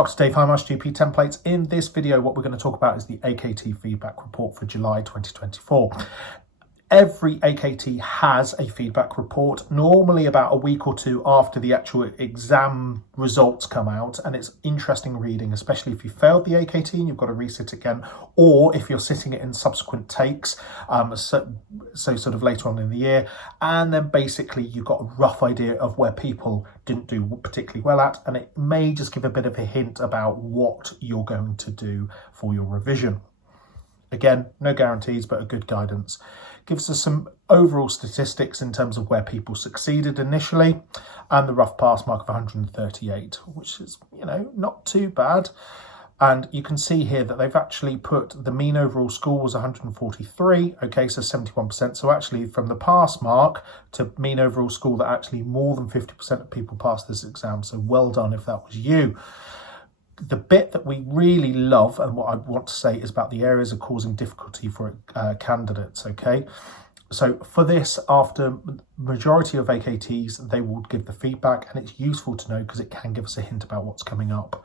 Dr. Dave, hi, RCGP templates. In this video, what we're going to talk about is the AKT feedback report for July 2024. Every AKT has a feedback report, normally about a week or two after the actual exam results come out, and it's interesting reading, especially if you failed the AKT and you've got to resit again, or if you're sitting it in subsequent takes, so sort of later on in the year, and then basically you've got a rough idea of where people didn't do particularly well at, and it may just give a bit of a hint about what you're going to do for your revision. Again, no guarantees, but a good guidance. Gives us some overall statistics in terms of where people succeeded initially, and the rough pass mark of 138, which is, not too bad. And you can see here that they've actually put the mean overall score was 143, okay, so 71%. So actually from the pass mark to mean overall score, that actually more than 50% of people passed this exam. So well done if that was you. The bit that we really love, and what I want to say, is about the areas of causing difficulty for candidates, okay? So for this, after majority of AKTs, they will give the feedback, and it's useful to know because it can give us a hint about what's coming up,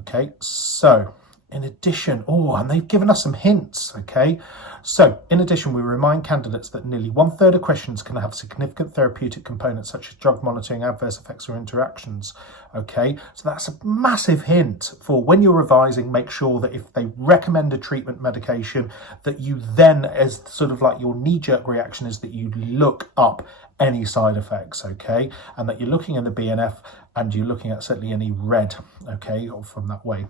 okay? So in addition, and they've given us some hints, okay? So in addition, we remind candidates that nearly 1/3 of questions can have significant therapeutic components such as drug monitoring, adverse effects or interactions, okay? So that's a massive hint for when you're revising. Make sure that if they recommend a treatment medication, that you then, as sort of like your knee-jerk reaction, is that you look up any side effects, okay? And that you're looking in the BNF and you're looking at certainly any red, okay, or from that way.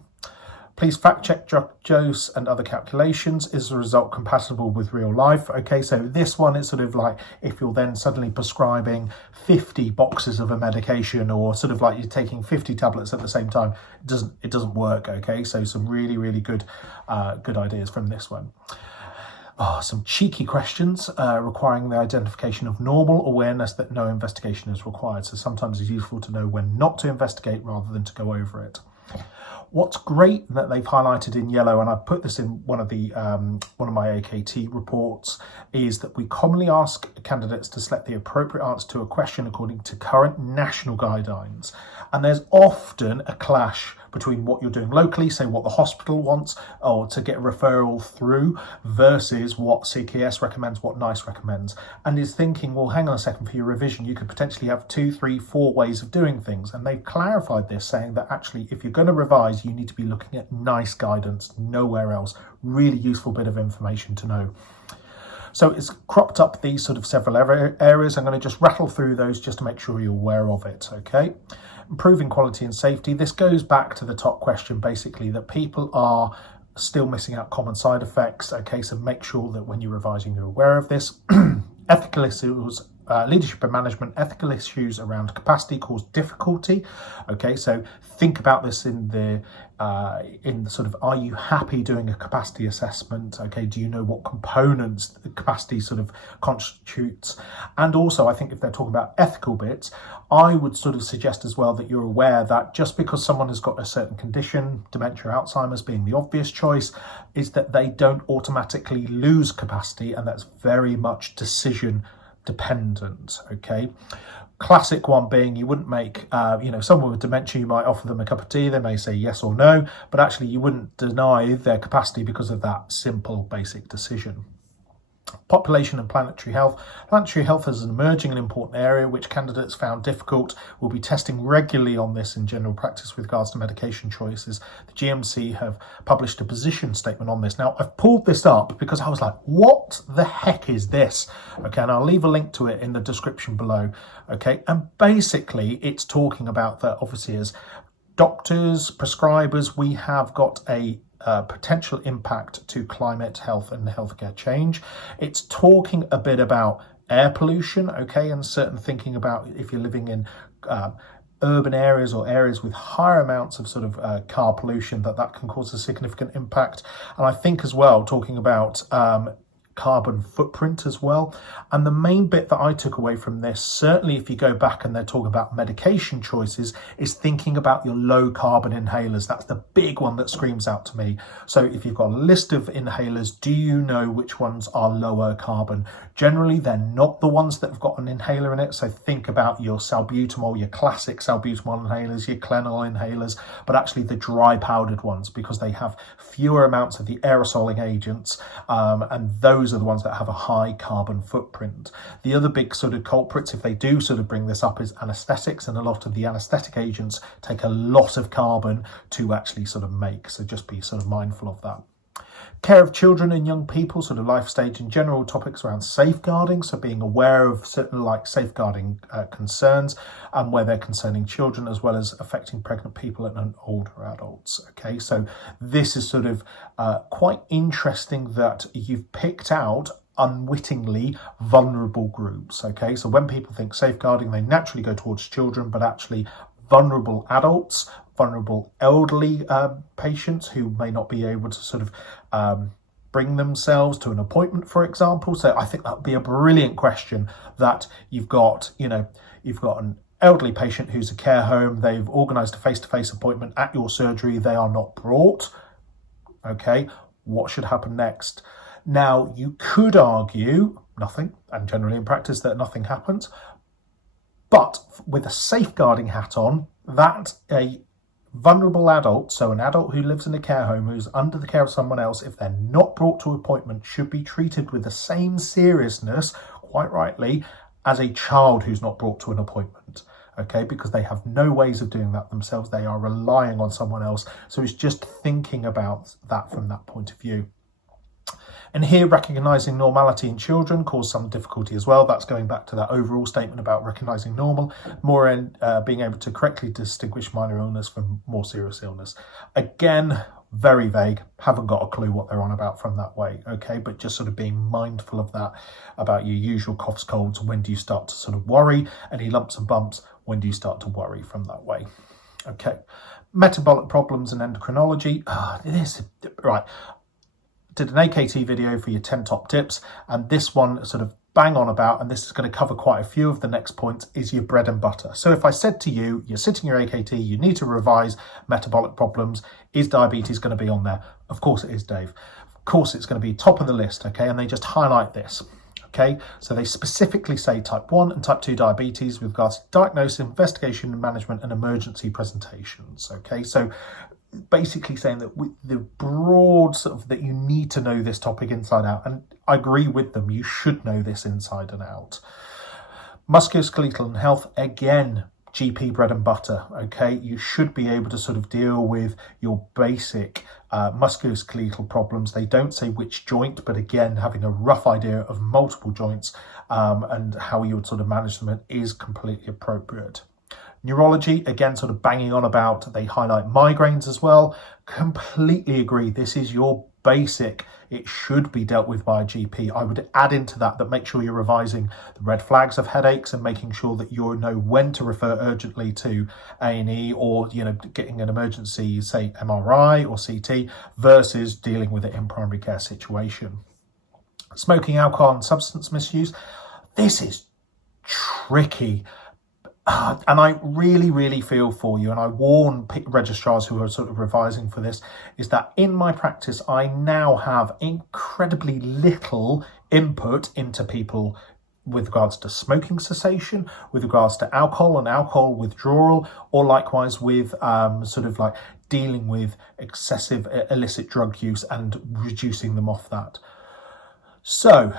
Please fact check drug dose and other calculations. Is the result compatible with real life? Okay, so this one is sort of like if you're then suddenly prescribing 50 boxes of a medication, or sort of like you're taking 50 tablets at the same time, it doesn't work, okay? So some really, really good ideas from this one. Some cheeky questions requiring the identification of normal awareness that no investigation is required. So sometimes it's useful to know when not to investigate rather than to go over it. What's great that they've highlighted in yellow, and I've put this in one of my AKT reports, is that we commonly ask candidates to select the appropriate answer to a question according to current national guidelines. And there's often a clash between what you're doing locally, say what the hospital wants, or to get a referral through, versus what CKS recommends, what NICE recommends. And is thinking, well, hang on a second, for your revision, you could potentially have 2, 3, 4 ways of doing things. And they've clarified this, saying that actually, if you're going to revise, you need to be looking at NICE guidance, nowhere else. Really useful bit of information to know. So it's cropped up these sort of several areas. I'm going to just rattle through those just to make sure you're aware of it, okay? Improving quality and safety. This goes back to the top question, basically, that people are still missing out common side effects, okay? So make sure that when you're revising, you're aware of this. Ethical issues, leadership and management. Ethical issues around capacity cause difficulty, okay? So think about this in the sort of, are you happy doing a capacity assessment? Okay, do you know what components the capacity sort of constitutes? And also, I think if they're talking about ethical bits, I would sort of suggest as well that you're aware that just because someone has got a certain condition, dementia, Alzheimer's being the obvious choice, is that they don't automatically lose capacity, and that's very much decision dependent, okay? Classic one being, you wouldn't make, someone with dementia, you might offer them a cup of tea, they may say yes or no, but actually you wouldn't deny their capacity because of that simple, basic decision. Population and planetary health. Planetary health is an emerging and important area which candidates found difficult. We'll be testing regularly on this in general practice with regards to medication choices. The GMC have published a position statement on this. Now, I've pulled this up because I was like, what the heck is this? Okay, and I'll leave a link to it in the description below. Okay, and basically it's talking about that, obviously, as doctors, prescribers, we have got a potential impact to climate, health and healthcare change. It's talking a bit about air pollution, okay, and certain thinking about if you're living in urban areas or areas with higher amounts of sort of car pollution, that can cause a significant impact. And I think as well, talking about carbon footprint as well. And the main bit that I took away from this, certainly if you go back and they're talking about medication choices, is thinking about your low carbon inhalers. That's the big one that screams out to me. So if you've got a list of inhalers, do you know which ones are lower carbon? Generally, they're not the ones that have got an inhaler in it. So think about your salbutamol, your classic salbutamol inhalers, your Clenil inhalers, but actually the dry powdered ones, because they have fewer amounts of the aerosoling agents, and those are the ones that have a high carbon footprint. The other big sort of culprits, if they do sort of bring this up, is anesthetics, and a lot of the anesthetic agents take a lot of carbon to actually sort of make. So just be sort of mindful of that. Care of children and young people, sort of life stage and general topics around safeguarding, so being aware of certain like safeguarding concerns and where they're concerning children as well as affecting pregnant people and older adults. Okay, so this is sort of quite interesting that you've picked out unwittingly vulnerable groups. Okay, so when people think safeguarding, they naturally go towards children, but actually vulnerable adults, vulnerable elderly patients who may not be able to sort of bring themselves to an appointment, for example. So I think that would be a brilliant question that you've got an elderly patient who's a care home, they've organised a face-to-face appointment at your surgery, they are not brought. Okay, what should happen next? Now, you could argue nothing, and generally in practice that nothing happens, but with a safeguarding hat on, that a vulnerable adult, so an adult who lives in a care home who's under the care of someone else, if they're not brought to appointment, should be treated with the same seriousness, quite rightly, as a child who's not brought to an appointment. Okay, because they have no ways of doing that themselves. They are relying on someone else. So it's just thinking about that from that point of view. And here, recognising normality in children caused some difficulty as well. That's going back to that overall statement about recognising normal, more in being able to correctly distinguish minor illness from more serious illness. Again, very vague, haven't got a clue what they're on about from that way, okay? But just sort of being mindful of that, about your usual coughs, colds, when do you start to sort of worry? Any lumps and bumps, when do you start to worry from that way? Okay, metabolic problems and endocrinology. Right. Did an AKT video for your 10 top tips, and this one sort of bang on about, and this is going to cover quite a few of the next points, is your bread and butter. So if I said to you, you're sitting your AKT, you need to revise metabolic problems, is diabetes going to be on there? Of course it is, Dave. Of course it's going to be top of the list, okay? And they just highlight this. Okay, so they specifically say type 1 and type 2 diabetes with regards to diagnosis, investigation, management, and emergency presentations. Okay, so basically saying that with the broad sort of that you need to know this topic inside out, and I agree with them, you should know this inside and out. Musculoskeletal and health, again, GP bread and butter. Okay, you should be able to sort of deal with your basic musculoskeletal problems. They don't say which joint, but again, having a rough idea of multiple joints and how you would sort of manage them is completely appropriate. Neurology, again, sort of banging on about, they highlight migraines as well. Completely agree. This is your basic. It should be dealt with by a GP. I would add into that make sure you're revising the red flags of headaches and making sure that you know when to refer urgently to A&E or, getting an emergency, say MRI or CT, versus dealing with it in primary care situation. Smoking, alcohol and substance misuse. This is tricky. And I really, really feel for you, and I warn registrars who are sort of revising for this, is that in my practice, I now have incredibly little input into people with regards to smoking cessation, with regards to alcohol and alcohol withdrawal, or likewise with sort of like dealing with excessive illicit drug use and reducing them off that. So,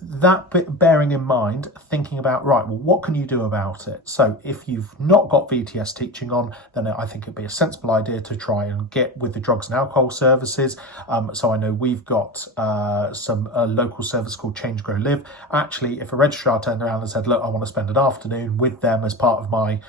that bit bearing in mind, thinking about, right, well, what can you do about it? So if you've not got VTS teaching on, then I think it'd be a sensible idea to try and get with the drugs and alcohol services. So I know we've got some local service called Change, Grow, Live. Actually, if a registrar turned around and said, look, I want to spend an afternoon with them as part of my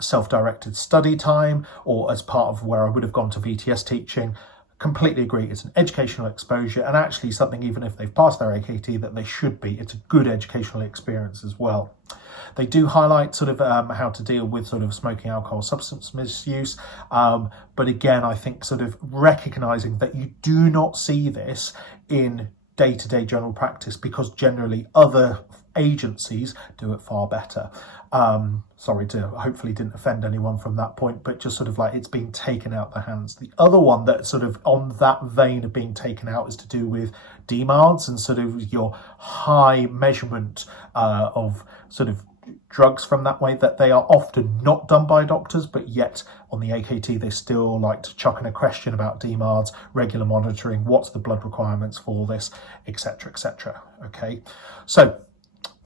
self-directed study time, or as part of where I would have gone to VTS teaching, completely agree. It's an educational exposure, and actually something, even if they've passed their AKT, that they should be. It's a good educational experience as well. They do highlight sort of how to deal with sort of smoking, alcohol, substance misuse. But again, I think sort of recognizing that you do not see this in day-to-day general practice, because generally other agencies do it far better. Sorry to hopefully didn't offend anyone from that point, but just sort of like it's being taken out the hands. The other one that sort of on that vein of being taken out is to do with DMARDs and sort of your high measurement of sort of drugs from that way, that they are often not done by doctors, but yet on the AKT they still like to chuck in a question about DMARDs, regular monitoring, what's the blood requirements for this, etc, etc. Okay, so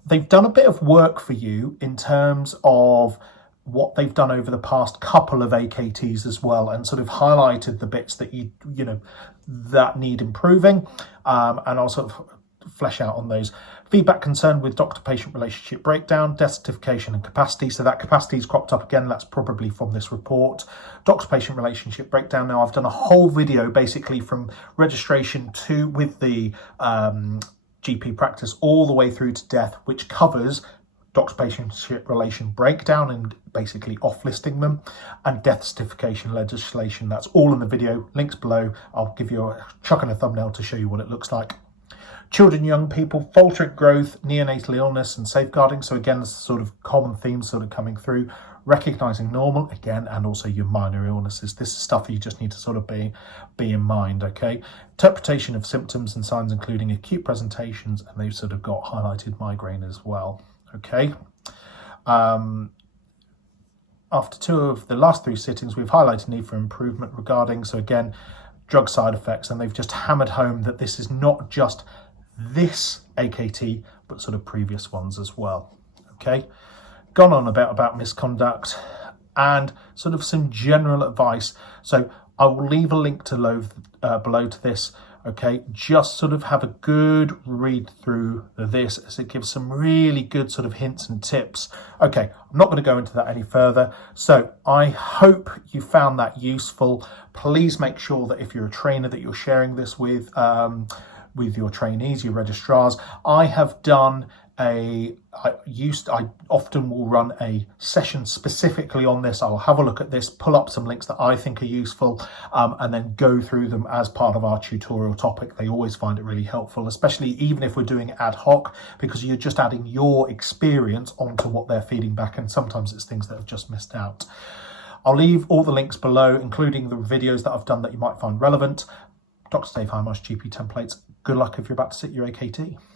they've done a bit of work for you in terms of what they've done over the past couple of AKTs as well, and sort of highlighted the bits that you know that need improving, and I'll sort of flesh out on those. Feedback concerned with doctor-patient relationship breakdown, death certification and capacity. So that capacity's cropped up again. That's probably from this report. Doctor-patient relationship breakdown. Now I've done a whole video basically from registration to with the GP practice all the way through to death, which covers doctor-patient relation breakdown and basically off-listing them, and death certification legislation. That's all in the video. Links below. I'll give you a chuck and a thumbnail to show you what it looks like. Children, young people, faltering growth, neonatal illness and safeguarding. So again, this sort of common themes sort of coming through. Recognising normal, again, and also your minor illnesses. This is stuff you just need to sort of be in mind, okay? Interpretation of symptoms and signs, including acute presentations, and they've sort of got highlighted migraine as well, okay? After two of the last three sittings, we've highlighted need for improvement regarding, so again, drug side effects, and they've just hammered home that this is not just this AKT, but sort of previous ones as well, okay? Gone on about misconduct and sort of some general advice. So I will leave a link to below to this, okay? Just sort of have a good read through this, as it gives some really good sort of hints and tips. Okay, I'm not going to go into that any further. So I hope you found that useful. Please make sure that if you're a trainer that you're sharing this with your trainees, your registrars. I have done I often will run a session specifically on this. I'll have a look at this, pull up some links that I think are useful, and then go through them as part of our tutorial topic. They always find it really helpful, especially even if we're doing it ad hoc, because you're just adding your experience onto what they're feeding back, and sometimes it's things that have just missed out. I'll leave all the links below, including the videos that I've done that you might find relevant. Dr. Dave Highmarsh, GP Templates. Good luck if you're about to sit your AKT.